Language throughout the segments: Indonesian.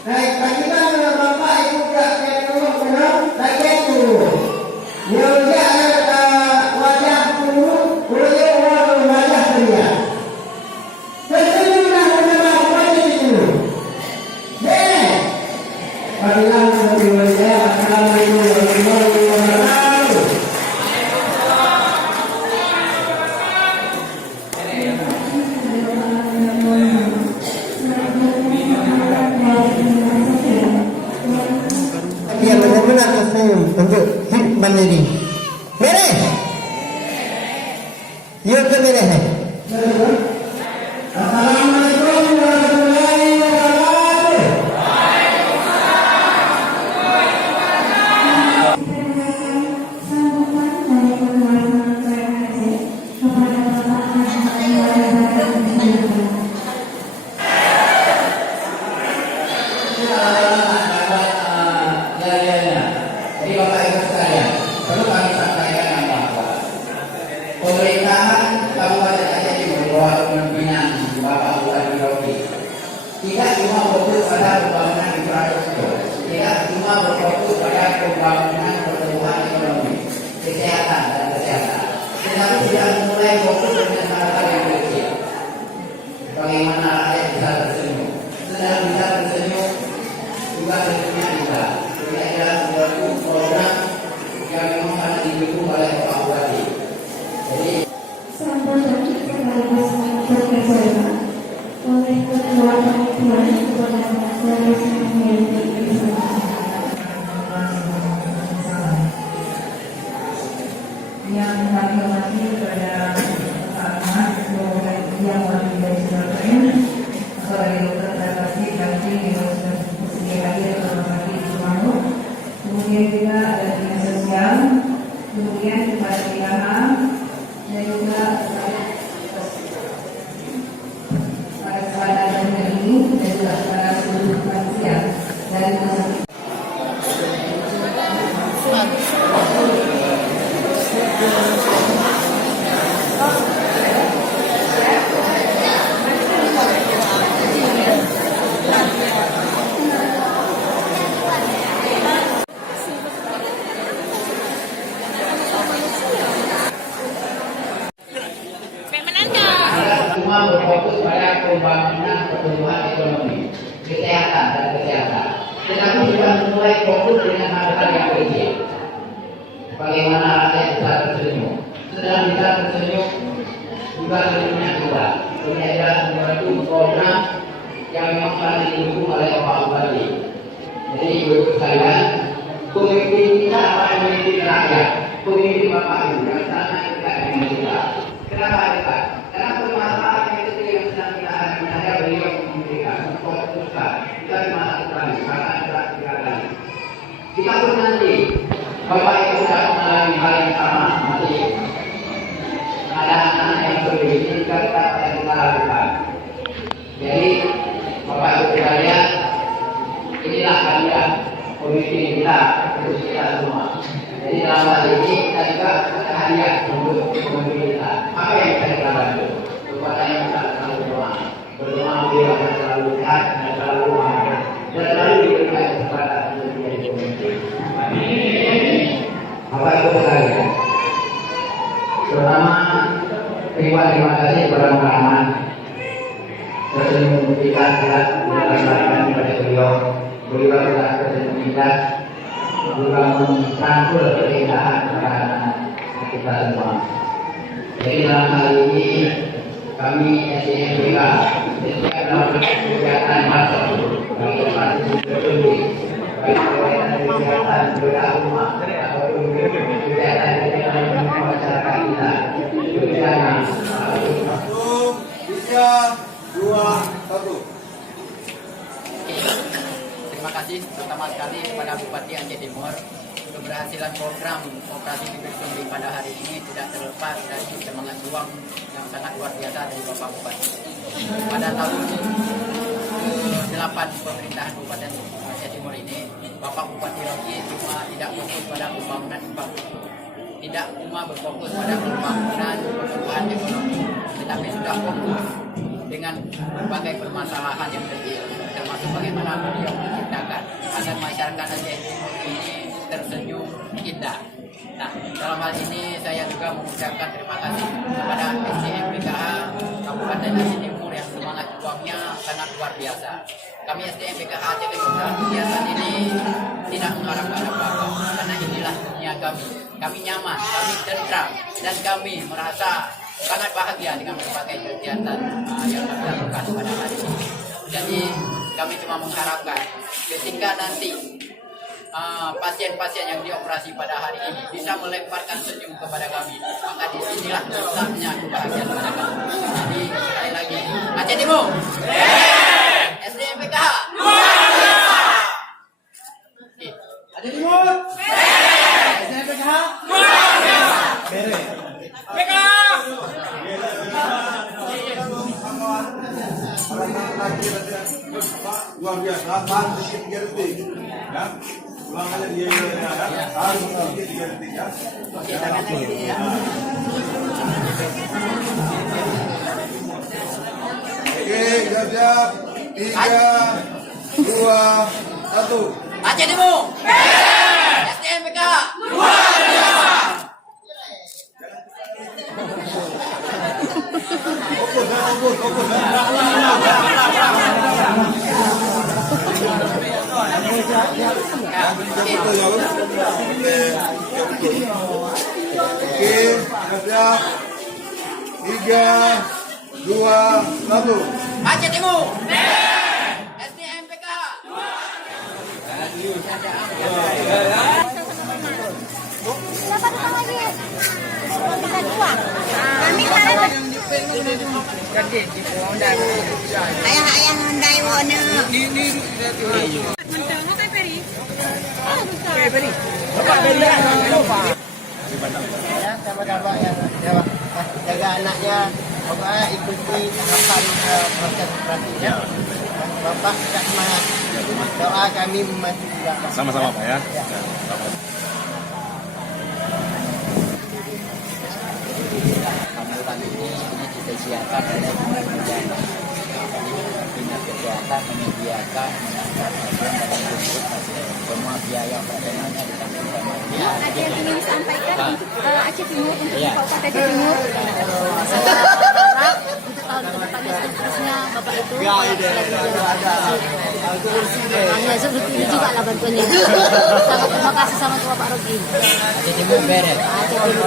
Baik, kita Bapak Ibu yang benar, baik itu. Yang ada wajah dulu, boleh wajah dia. Tersenyumlah bersama wajah itu. Assalamualaikum warahmatullahi wabarakatuh. Yang benar-benar tersenyum untuk hikmah ini. Beres? Ya ke beres? Assalamualaikum warahmatullahi wabarakatuh. Jadi Bapak Ibu sekalian, perlu kami sampaikan bahwa pemerintahan Kabupaten Aceh Timur bawah kepemimpinan Bapak Bupati Rocky tidak cuma fokus pada pembangunan infrastruktur, tidak cuma berfokus pada pembangunan pertumbuhan ekonomi, kesehatan dan kesehatan, tetapi sudah mulai fokus dengan hal-hal yang kecil. Bagaimana rakyat bisa tersenyum, sedang bisa tersenyum juga senyumnya juga. Ini adalah suatu program yang memang sangat didukung oleh Bapak Bupati. Jadi sampai nanti sekaligus bekerja oleh ketua panitia kepada dari yang kami hormati kepada Pak Ahmad, semoga yang wali dari Surabaya, sebagai dokter terkasih nanti yang bersedia hadir bersama kami di Sumarno. Kemudian juga ada dinas sosial, kemudian kepada PKH dan juga para kepada dan ini dan juga para seluruh manusia dari masa semua berfokus pada pembangunan pertumbuhan ekonomi, kesehatan dan kesehatan. Tetapi sudah mulai fokus dengan hal-hal yang kecil. Bagaimana rakyat bisa tersenyum, sedang bisa tersenyum juga senyumnya juga. Ini adalah suatu program yang memang sangat didukung oleh Bapak Bupati. Jadi ibu sekalian, pemimpin kita akan memimpin rakyat, pemimpin Bapak Ibu yang sangat dekat dengan kita. Kenapa dekat? Karena permasalahan yang kecil yang sedang kita hadapi ada beliau memberikan, memfokuskan kita di masa depan, karena adalah 3 kali. Jika pun nanti Bapak Ibu sudah mengalami hal yang sama, masih ada anak yang berbeda, juga kita akan kita lakukan. Jadi Bapak Ibu sekalian, inilah kalian pemimpin kita, untuk kita semua. Jadi dalam hal ini kita juga ada hadiah untuk pemimpin kita. Apa yang bisa kita bantu? Kepada yang kita selalu berdoa beliau akan selalu sehat dan selalu mahir dan selalu diberikan kesempatan untuk menjadi pemimpin. Bapak Ibu sekalian, pertama terima kasih kepada Muhammad tersenyum memberikan jelas menyampaikan kepada beliau telah tersenyum indah juga merangkul keindahan kepada kita semua. Jadi dalam hal ini kami SDMBK setiap melakukan kegiatan masuk bagi partisipasi baik kegiatan berbeda rumah ataupun kegiatan masyarakat kita. Kegiatan 1, 3, 2, 1. Terima kasih pertama sekali kepada Bupati Aceh Timur. Keberhasilan program operasi bibit sumbing pada hari ini tidak terlepas dari semangat juang yang sangat luar biasa dari Bapak Bupati. Pada tahun ke-8 pemerintahan Kabupaten Aceh Timur ini, Bapak Bupati Rocky cuma tidak fokus pada pembangunan infrastruktur, tidak cuma berfokus pada pembangunan pertumbuhan ekonomi, tetapi sudah fokus dengan berbagai permasalahan yang terjadi, termasuk bagaimana beliau menciptakan agar masyarakat Aceh Timur ini tersenyum indah. Nah, dalam hal ini saya juga mengucapkan terima kasih kepada SDM PKH Kabupaten Aceh Timur yang semangat juangnya sangat luar biasa. Kami SDM PKH Aceh Timur dalam kegiatan ini tidak mengharapkan apa-apa, karena inilah dunia kami. Kami nyaman, kami tentram, dan kami merasa sangat bahagia dengan berbagai kegiatan yang kami lakukan pada hari ini. Jadi kami cuma mengharapkan ketika nanti pasien-pasien yang dioperasi pada hari ini bisa melemparkan senyum kepada kami, maka disinilah letaknya kebahagiaan pada kami. Jadi sekali lagi, Aceh Timur, SDM PKH, Aceh Timur. SDM PKH. Luar biasa, tahan sedikit 3 detik. Ya. Ulang aja dia ya. Tahan sedikit 3 detik ya. oke, tangan lagi ya. Oke, siap-siap. 3, 2, 1. Aceh Timur, SDM PKH. Betul ya, Oke, siap-siap. 3, 2, 1. Aceh Timur, SDM PKH. Dapat utang lagi. Kita dua. Kami kalian. Ayah handai wana. Ya, sahabat-sahabat yang jaga anaknya, Bapak ikuti tahapan proses operasinya. Bapak tetap semangat. Doa kami membantu juga. Sama-sama Pak ya. Ambulan ini kita siapkan oleh Kementerian Dinas Kesehatan menyediakan semua biaya operasionalnya ditanggung sama Aceh ingin sampaikan Aceh Timur untuk Iya. Kabupaten Aceh Timur. Saya berharap untuk tahun kedepannya seterusnya Bapak itu hanya seperti ini juga lah bantuannya. Sangat terima kasih sama Bapak Rogi. Aceh Timur beres. Aceh Timur.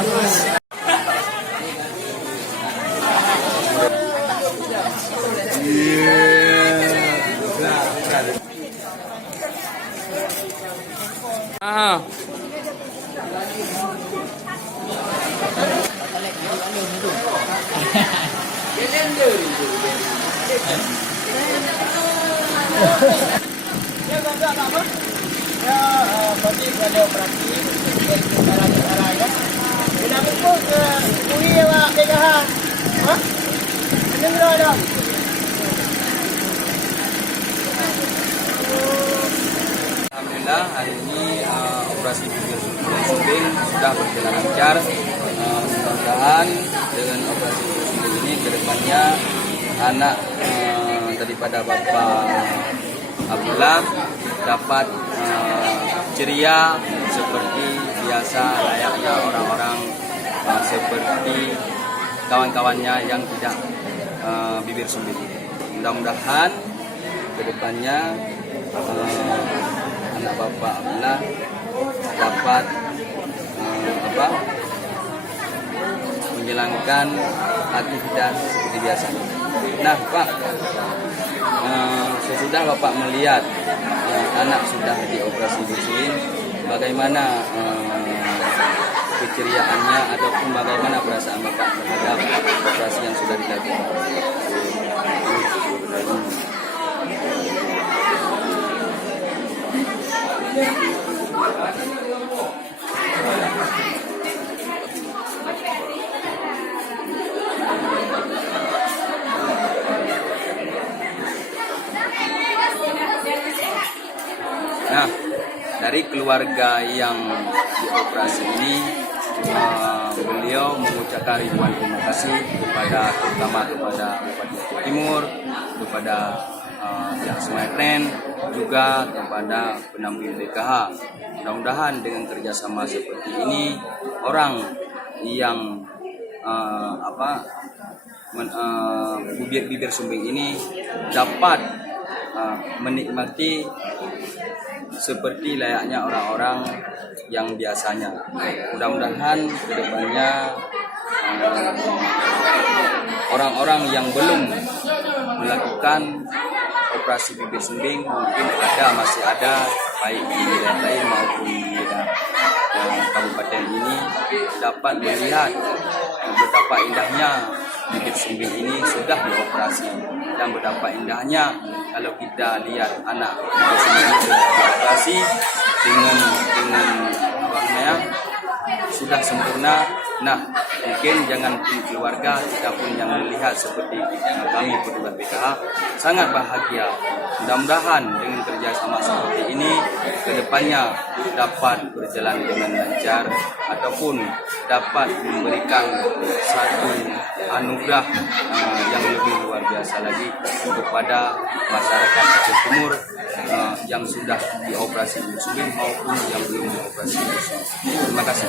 Bagi pada operasi cara-cara ya. Bila aku ke Kui ya Pak PKH. Hah? Dengar dong. Alhamdulillah hari ini operasi bibir suntik sudah berjalan lancar. Mudah-mudahan dengan operasi bibir suntik ini kedepannya anak daripada Bapak Abdullah dapat ceria seperti biasa layaknya orang-orang seperti kawan-kawannya yang tidak bibir sumbing. Mudah-mudahan kedepannya anak Bapak Abdullah dapat menjalankan aktivitas seperti biasa. Nah Pak, sesudah Bapak melihat anak sudah dioperasi insulin, bagaimana keceriaannya ataupun bagaimana perasaan Bapak terhadap operasi yang sudah dilakukan? Nah, dari keluarga yang dioperasi ini beliau mengucapkan ribuan terima kasih terutama kepada Bupati Aceh Timur, kepada Yang Sumatren, juga kepada penampil BKH. Mudah-mudahan dengan kerjasama seperti ini, orang yang bibir sumbing ini dapat menikmati seperti layaknya orang-orang yang biasanya. Mudah-mudahan kedepannya orang-orang yang belum melakukan operasi bibir sumbing mungkin masih ada baik di wilayah lain maupun di wilayah kabupaten ini dapat melihat betapa indahnya bibir sumbing ini sudah dioperasi, dan betapa indahnya kalau kita lihat anak bibir sumbing ini sudah dioperasi dengan sudah sempurna. Nah, mungkin jangan keluarga, kita pun yang melihat seperti kami petugas BKH sangat bahagia. Mudah-mudahan dengan kerjasama seperti ini kedepannya dapat berjalan dengan lancar ataupun dapat memberikan satu anugerah yang lebih luar biasa lagi kepada masyarakat Aceh Timur yang sudah dioperasi bibir sumbing maupun yang belum dioperasi bibir sumbing. Terima kasih.